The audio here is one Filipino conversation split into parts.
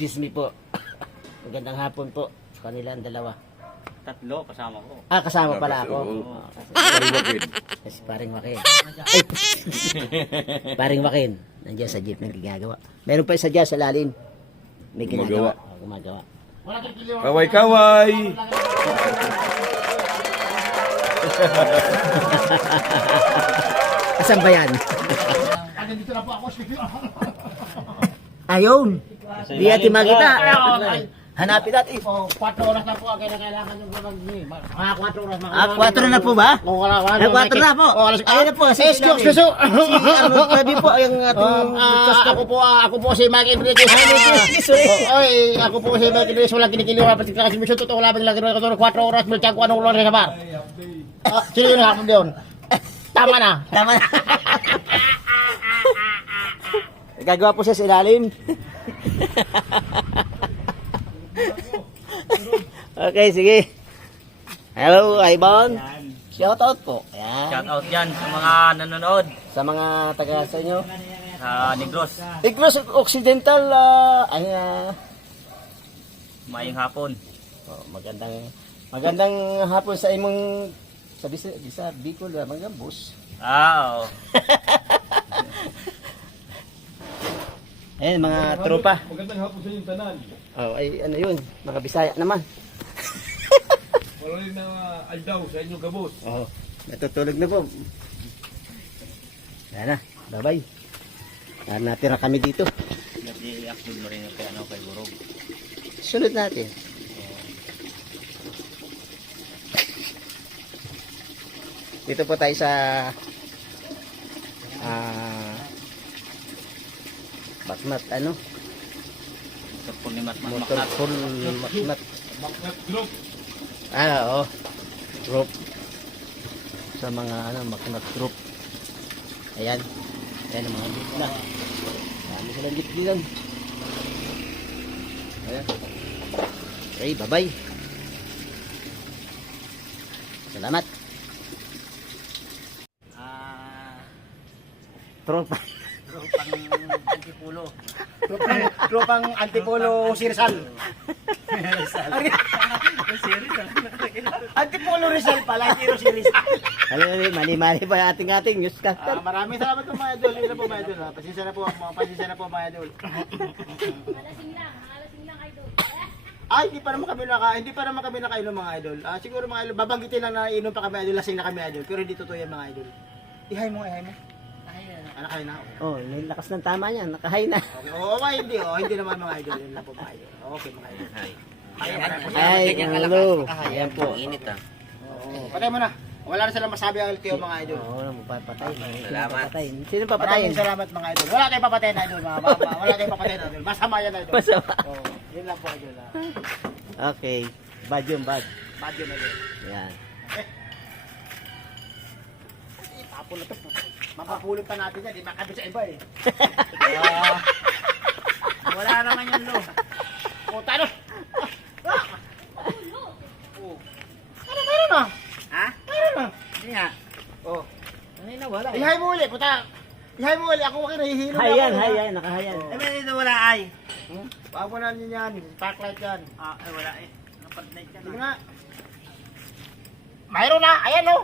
excuse me po. Magandang hapon po sa kanilang dalawa. Tatlo kasama ko. Ah, kasama pala ako. Oo. Oh, Pariwakid. kasi paring wakin. Ay! paring wakin. Nandiyan sa jeep nang ginagawa. Meron pa isa dyan sa lalim. May ginagawa. Gumagawa. Oh, gumagawa. Kaway-kaway. Asan ba yan? Ayun. Di natin makita. Hanapin natin. Oh, 4 oras na po ang kailangan yung gawag niyo. Mga 4 oras. mga Ah, 4 na po ba? Oh, wala, wala. Ah, 4 na po. Oh, Ayun na po. Si Excuse me, si so. ano, tabi po yung ating Ah, ako po, ah, ako po si Mike Enriquez. Oh, Oy, ako po si Mike Enriquez. Walang kinikiliwa pa sa kasi totoo lang lang ginawa ko 4 oras biltang ko anong ulan sa bar. Ah, sino yung hapon doon? Tama na. Tama na. Gagawa po siya sa ilalim. okay, sige. Hello, Ivan. Shout out po. Shout Ayan. out yan sa mga nanonood Sa mga taga sa inyo. sa Negros. Igros Occidental, ah, ay, ah, Maying hapon. oh, magandang, magandang hapon sa imong, sa Bisa, Bisa Bicol, mga boss. Ah, oo. Ayan, mga tropa. Magandang hapon sa inyong tanan. Oh, ay, ano yun, mga Bisaya naman. Wala rin na aldaw sa inyong gabos. Oo. Natutulog na po. Yan na. Bye-bye. Ah, natira kami dito. Nag-i-upload mo rin kay, ano, kay Burog. Sunod natin. Dito po tayo sa ah Batmat ano? Sa Purnimat Motor Makmak. full Batmat. Baknat Group. Ah, oo. Group. Sa mga ano, Batmat group. Ayan. Ayan ang mga jeep na. Dami silang jeep dito. Ayan. Okay, bye-bye. Salamat. Ah, Tropa. pang antipulo. Tropang, tropang antipolo sirsal. Antipolo Rizal pala, hindi Rizal Rizal. Ano yun, mali-mali pa yung ating-ating newscaster. Ah, maraming salamat po mga idol. Na po mga idol. ah. Pasensya na po, mga pasensya na po mga idol. Alasing lang, alasing lang idol. Ay, hindi pa naman kami naka, hindi pa naman kami nakainom mga idol. Ah, siguro mga idol, babanggitin lang na inom pa kami idol, lasing na kami idol. Pero hindi totoo yan mga idol. Ihay mo, ihay mo. Anak kayo na. Okay. Oh, may lakas ng tama niya. Nakahay na. Okay, oo, okay, hindi. Oh, hindi naman mga idol. Yun lang po mga idol. Okay mga idol. Ay, hello. Ayan po. Init ah. Oo, patay mo na. Wala na silang masabi ang LTO mga idol. Oo, oh, magpapatay. Sino Salamat. papatay? Sino papatayin? Maraming salamat mga idol. Wala tayong papatayin idol. Mga, mga- wala tayong papatayin idol. Masama yan idol. Masama. Oo, yun lang po idol. ah. Okay. Bad yun, bad. Bad yun idol. Yan. Tapon na to. Mapapulot pa natin yan. Di makabit sa iba eh. Wala naman yung lo. O, tano. Ah! Oh. Ano, meron na? Ha? Meron na. Hindi nga. Oh. Kanina wala eh. Ihay mo uli, puta. Ihay mo uli. Ako okay, nahihilo na Hayan, ako. hayan. Nakahayan. Eh, may dito wala ay. Wag mo na yun yan. Backlight yan. Ah, ay wala eh. Nakapadlight ka Sige na. nga. Mayroon na. Ayan oh.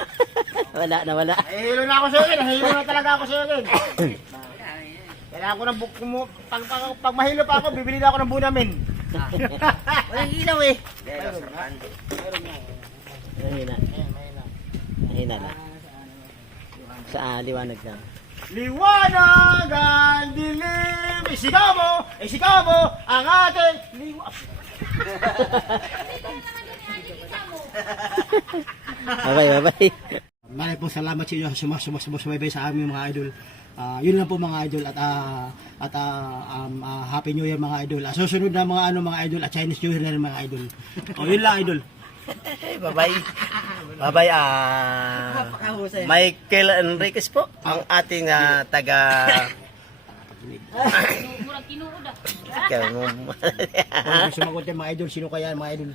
Wala na, wala. Nahihilo na ako sa akin. Nahihilo na talaga ako sa akin. Kailangan ko ng book mo. Pag, pag, pag mahilo pa ako, bibili na ako ng bunamin. Walang ilaw eh. Mahina. Mahina na. Sa ah, liwanag lang. Liwanag ang dilim. Isigaw mo, isigaw mo ang ating liwanag. Okay, bye-bye. Maraming po salamat sa inyo sa mga sumusubaybay sa aming mga idol. Ah, yun lang po mga idol at ah, at ah, um, ah, Happy New Year mga idol. Ah, susunod na mga ano mga idol at Chinese New Year na rin mga idol. O yun lang idol. Bye-bye. Bye-bye. Ah, Michael Enriquez po, ang ating ah, taga... Murag tinuod ah. Ikaw mo. Kung gusto mga idol, sino kaya mga idol?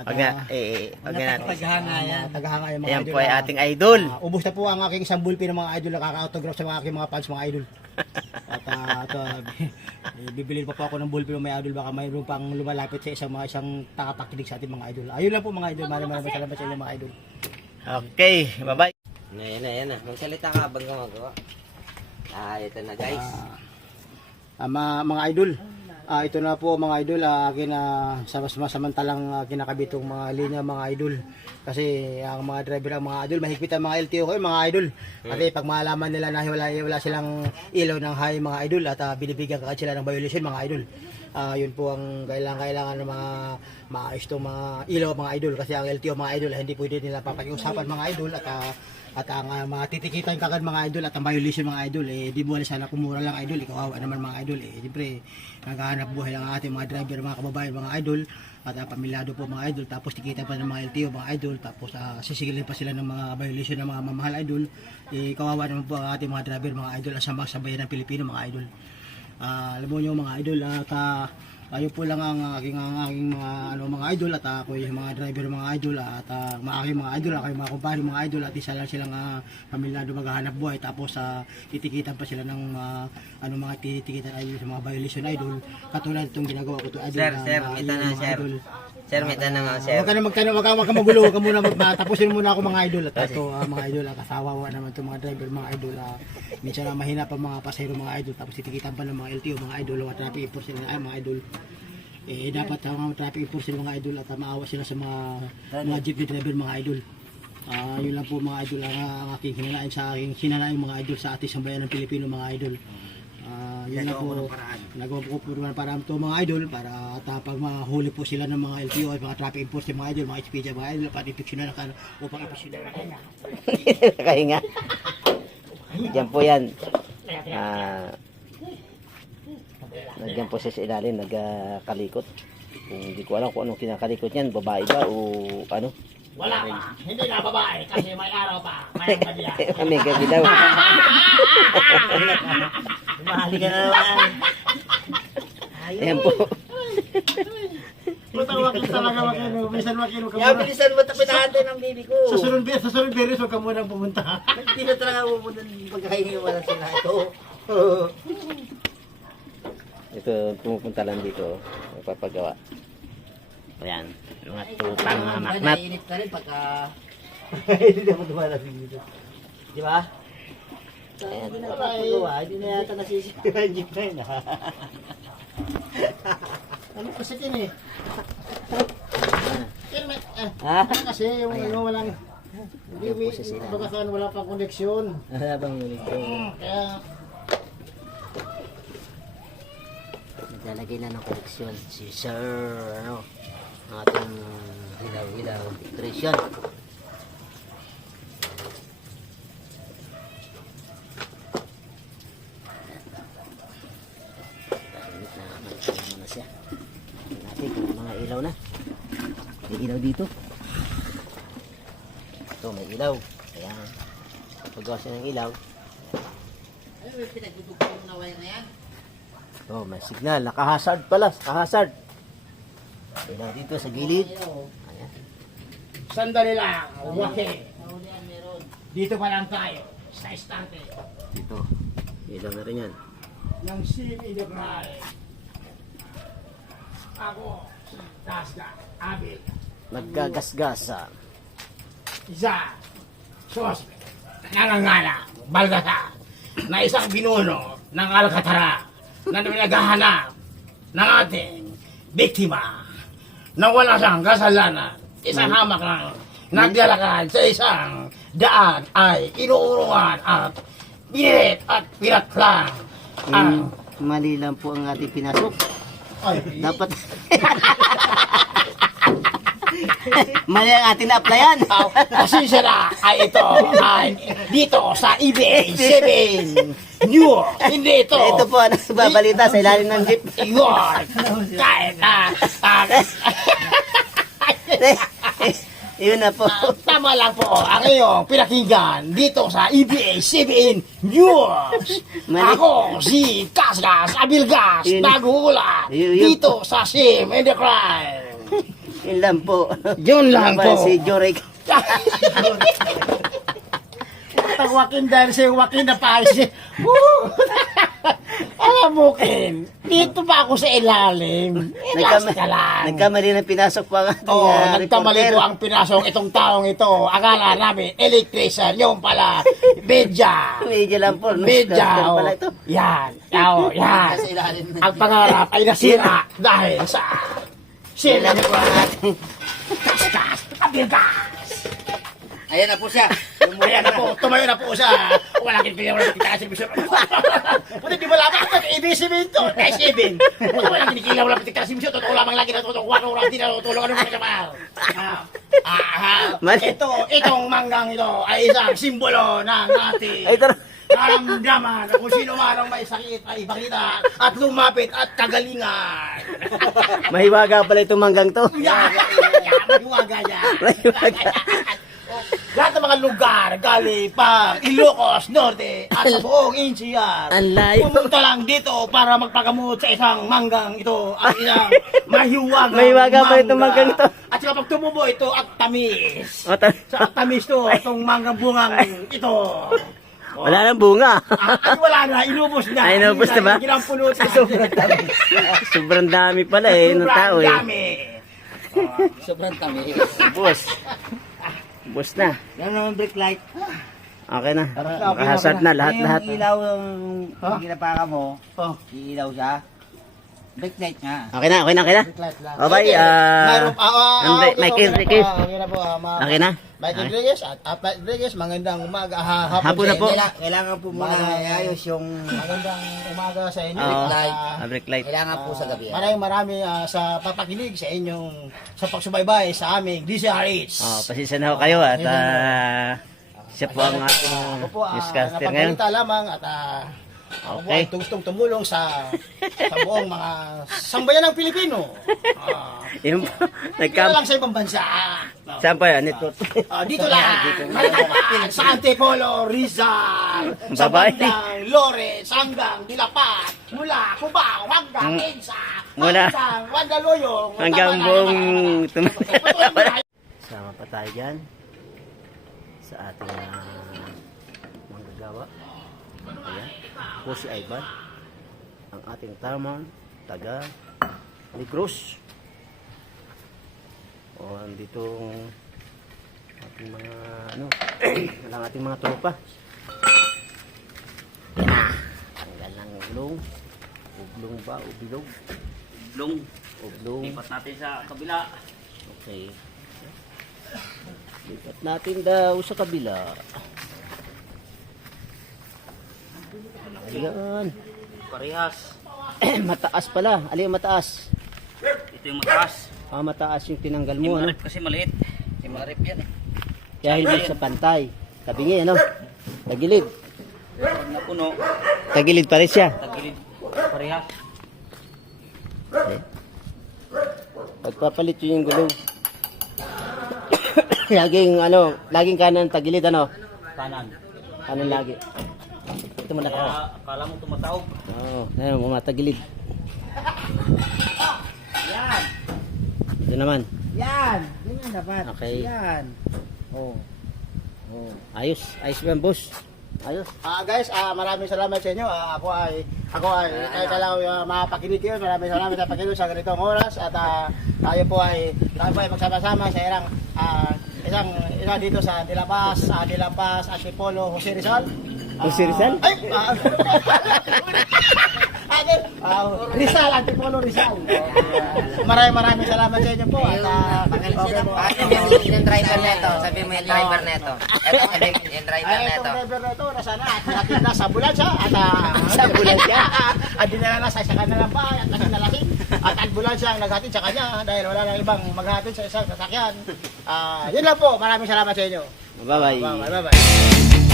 At Wag nga, ah, eh, wag nga natin. Paghanga yan. mga tagahanga yung mga Ayan idol. po ay ah, ating idol. ah, ubos na po ang aking isang bulpin ng mga idol nakaka-autograph sa mga aking mga fans mga idol. At uh, ito, bibili pa po ako ng ballpen mga idol. Baka mayroon pang lumalapit sa isang mga isang takapakinig sa ating mga idol. Ayun lang po mga idol. Maraming maraming salamat sa inyo mga idol. Okay, bye-bye. Ayan na, ayan na. Magsalita ka habang gumagawa. Ah, ito na guys. Ah, mga, mga idol, ah, ito na po mga idol, ah, akin na sa mas masamantalang uh, kinakabitong mga linya mga idol. Kasi ang mga driver ang mga idol, mahigpit ang mga LTO ko mga idol. Kasi pag malaman nila na wala, wala silang ilaw ng high mga idol at ah, binibigyan ka sila ng violation mga idol. Ah, yun po ang kailangan kailangan ng mga maayos tong mga ilaw mga idol kasi ang LTO mga idol hindi pwede nila papakiusapan mga idol at ah, at ang uh, mga titikitan kagad mga idol at ang violation mga idol eh di mo sana kumura lang idol ikaw awa naman mga idol eh siyempre naghahanap buhay lang ang ating mga driver mga kababayan mga idol at uh, pamilyado po mga idol tapos tikita pa ng mga LTO mga idol tapos uh, sisigilin pa sila ng mga violation ng mga mamahal idol eh kawawa naman po ang ating mga driver mga idol sa mga sabayan ng Pilipino mga idol. Ah, alam mo nyo mga idol at uh, ayo po lang ang aking ang aking mga ano mga idol at ako yung mga driver mga idol at uh, mga aking mga idol ako yung mga kumpare mga idol at isa lang silang uh, pamilyado maghahanap buhay tapos uh, titikitan pa sila ng uh, ano mga titikitan idol sa mga violation idol katulad itong ginagawa ko to idol Sir, na sir, mga- ito na, sir. idol. Sir, may tanong ako, sir. Huwag ka na magtanong, huwag ka, huwag ka magulo, huwag ka muna tapusin muna ako mga idol at ito ah, mga idol, ah, kasawawa naman itong mga driver, mga idol, ah, minsan na mahina pa mga pasahero mga idol, tapos titikitan pa ng mga LTO, mga idol, mga traffic enforcement, ay mga idol, eh dapat ang mga traffic enforcement mga idol at ah, maawa sila sa mga mga jeepney driver mga idol. Ah, yun lang po mga idol ang, ang aking hinanain sa aking hinanain mga idol sa ating sambayan ng Pilipino mga idol. Ah, yun lang po. Nagawa po po naman para to mga idol para at pag mahuli po sila ng mga LTO, mga traffic enforcement mga idol, mga HPJ mga idol, pati ipiksyonan na kan upang ipiksyonan na kanya. Nakahinga. Diyan po yan. Ah, Nandiyan po siya sa ilalim, nagkalikot. Kung hindi ko alam kung anong kinakalikot niyan, babae ba o ano? Wala pa, hindi na babae kasi may araw pa, may badya. May gabi daw. Mahali ka na naman. Ayan po. Putang wakil talaga wakil, minsan wakil ka Kaya muna. bilisan mo tapos natin ang baby ko. Sa sunod beses, sa sunod beses, huwag ka muna pumunta. Hindi na talaga pupunta pagkahingi wala sila ito. Ito, pumupunta lang dito. Magpapagawa. Ayan. Mga tutang na maknat. Nainip ka rin pagka... Hindi na mo dumarating dito. Di ba? Ayan. Hindi na napapagawa. Hindi na yata nasisira yung jeep na yun. ah. Ano kasi kin eh? Kin, may- eh, Ha? kasi yung ano walang hindi may baka saan wala pang koneksyon. Wala bang ulit Kaya Naglalagay na ng koleksyon si Sir ano ating hilaw-hilaw electrician. Dito. Ito may ilaw. Kaya paggawa siya ng ilaw. Ano yung pinagdudugtong na wire na yan? Oh, may signal. Naka-hazard pala. Naka-hazard. Ilaw dito sa gilid. Ayan. sandali lang, meron. Dito pa lang tayo sa estante Dito. Ilaw na rin yan. ng Sim Integral. Ako, si Tasga, Abil, Naggagasgasa. isa, sospe, nangangala, balgasa, na isang binuno ng Alcatara na naghahanap ng ating biktima na wala siyang kasalanan. Isang hamak lang naglalakad sa isang daan ay inuurungan at pinilit at pinatlang ang mali lang po ang ating pinasok. ay, Dapat... mali ang ating na-applyan. Pasensya na ay ito ay dito sa EBA 7 New Hindi ito. Ito po ang babalita sa ilalim ng jeep. Yun. Kahit ah, ah, Yun na po. tama lang po ang iyong pinakinggan dito sa EBA 7 News. Mali. Ako si Kasgas Abilgas Yun. Nagula Yun- yun dito sa Sim and the Crime. Yun lang po. Yun lang po. Si Jorek. Pag Joaquin dahil si Joaquin na pa si Alam mo, Ken, dito pa ako sa ilalim. Ilas ka lang. Nagkamali na pinasok pa nga. Oo, oh, nagkamali po ang pinasok itong taong ito. Akala namin, electrician, yung pala, bedya. Medyo lang po. no? Scatter oh. pala ito. Yan, oh, yan. Ang pangarap ay nasira dahil sa sila Yan po ang ating... kaskas, abilgas. Ayan na po siya. Ayan na po, tumayo na po siya. Wala kang kaya, wala kang kita kasi bisyo. Buti di mo lamang ako, ibisimin to, S7. Wala kang kinikila, wala kang kita kasi bisyo. Totoo lamang lagi na totoo, wala oras, di na tutulong, ano mga kapal. Ah, ah, Mali. ito, itong manggang ito ay isang simbolo ng ating. Karamdaman kung sino man ang may sakit ay ipakita at lumapit at kagalingan. Mahiwaga pala itong manggang to. Yan, yan, mahiwaga yan. Mahiwaga. Lahat ng mga lugar, galing pa Ilocos Norte at sa buong NCR. Ang layo. Pumunta lang dito para magpagamot sa isang manggang ito at isang mahiwagang Mahiwaga pa itong mangga. manggang ito. At saka pag tumubo ito at tamis. O, ta- Sa tamis to, itong manggang bungang ito. Wala nang bunga. Ah, ay wala na, inubos na. Ay, inubos na ba? Ginampunutan. Sobrang dami. Sobrang dami pala eh, ng tao eh. dami. Sobrang dami. Bus. Bus na. Yan naman brake light. Okay na. Nakahasad na lahat-lahat. Yung ilaw yung ginapaka mo, Oh. iilaw siya. Brake light nga. Okay na, okay na, okay na. Okay, Okay, ah, mayroon. Ah, ah, okay, Mike po, Enriquez. ah, Okay na po. ah, Okay na? Mike Okay. Enriquez at at Mike Enriquez, magandang umaga. Ha, hapon, Hapon na sa po. inyo. Kailangan, kailangan po muna Mga- iayos yung Magandang umaga sa inyo. Oo. light. Ah, Ah, light. kailangan po sa gabi. ah. Maraming maraming ah, sa papakinig sa inyong sa pagsubaybay sa aming DCRH. Oh, pasensya na ho kayo at ah, siya po ang ating Ako po, ah, newscaster ngayon. napagbalita lamang at ah, ako po Okay. ay gustong tumulong sa sa buong mga sambayan ng Pilipino. Ah, Yun po, Dito nagkam... lang sa ibang bansa. No. Saan pa yan? Ito. Ah, dito lang. Malalaman sa Antipolo, Rizal. Sa Babay. bandang Lores, hanggang Dilapat. Mula Cubao, hanggang Mm. Tensa. Mula- Hanggang Mandaluyong. Hanggang buong... Sama pa tayo dyan sa ating uh, manggagawa. Po si Ivan. Ang ating tamang taga Negros. O andito ang ating mga ano, ang ating mga tropa. Tanggal ng ublong. Ublong ba? Ubilog? Ublong. Ublong. Lipat natin sa kabila. Okay. Lipat natin daw sa kabila. Ayan. Parehas. mataas pala. Alin yung mataas? Ito yung mataas. Ah, mataas yung tinanggal Yung mo, ano? marip kasi maliit. Yung marip yan eh. Kaya hindi sa pantay. Tabingi, ano? Tagilid. Pag napuno, Tagilid pa rin siya. tagilid. Parehas. Okay. Pagpapalit yun yung gulong. laging, ano, laging kanan tagilid, ano? Kanan. Kanan lagi. Ito mo na ka. Kaya akala mo tumataob. Oo, oh, ayun, mga tagilid. Yan! Ito naman. Yan! Ganyan dapat. Okay. Yan. Oh. Oh. Ayos. Ayos ba, boss? Ayos. Ah guys, ah maraming salamat sa inyo. Ah, ako ay ako ay kahit kalaw uh, mapakinig kayo. Maraming salamat sa pakinig sa ganitong oras at ah, tayo po ay tayo po ay magsama-sama sa irang ah, isang isa dito sa Dilapas, sa Dilapas, Antipolo, Jose Rizal. Jose Rizal? Ay! Ah, ah, Rizal, Antipolo Rizal. Ah, maraming maraming salamat sa inyo po. At, ah, okay po. yung, yung driver neto. Sabi mo yung driver neto. Ito, ito yung driver Ay, neto. itong driver na ito, nasa na, hatid na sa ambulansya at ah, sa ambulansya. at dinala na sa isa kanilang bahay at nasa nalasing. At ambulansya ang naghatid sa kanya dahil wala nang ibang maghatid sa isang sasakyan. Ah, yun lang po, maraming salamat sa inyo. Bye-bye. Bye bye. bye.